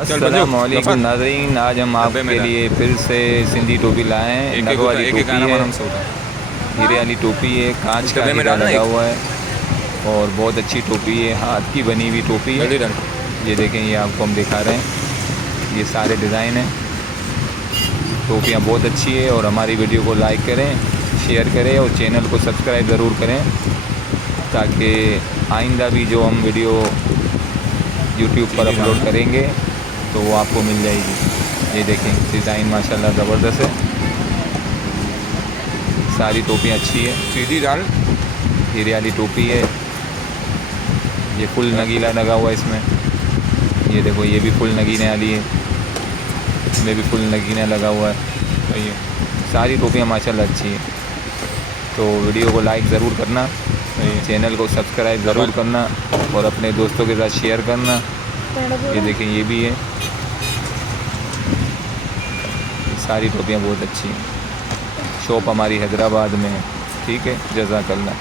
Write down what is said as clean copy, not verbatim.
अस्सलाम वालेकुम नाज़रीन, आज हम आपके लिए फिर से सिंधी टोपी लाए हैं। नग वाली टोपी है, हीरे वाली टोपी है, कांच का हीरा लगा हुआ है और बहुत अच्छी टोपी है, हाथ की बनी हुई टोपी है। ये देखें, ये आपको हम दिखा रहे हैं, ये सारे डिज़ाइन हैं। टोपियाँ बहुत अच्छी है और हमारी वीडियो को लाइक करें, शेयर करें और चैनल को सब्सक्राइब ज़रूर करें ताकि आइंदा भी जो हम वीडियो यूट्यूब पर अपलोड करेंगे तो वो आपको मिल जाएगी। ये देखें, डिज़ाइन माशाल्लाह ज़बरदस्त है, सारी टोपियाँ अच्छी है। सीधी दाल हीरे वाली टोपी है, ये फुल नगीला लगा हुआ है इसमें। ये देखो, ये भी फुल नगीने वाली है, इसमें भी फुल नगीना लगा हुआ है। ये सारी टोपियाँ माशाल्लाह अच्छी है। तो वीडियो को लाइक ज़रूर करना, चैनल को सब्सक्राइब ज़रूर करना और अपने दोस्तों के साथ शेयर करना। ये देखें, ये भी है, सारी टोपियाँ बहुत अच्छी हैं। शॉप हमारी हैदराबाद में है। ठीक है, जज़ाकल्लाह।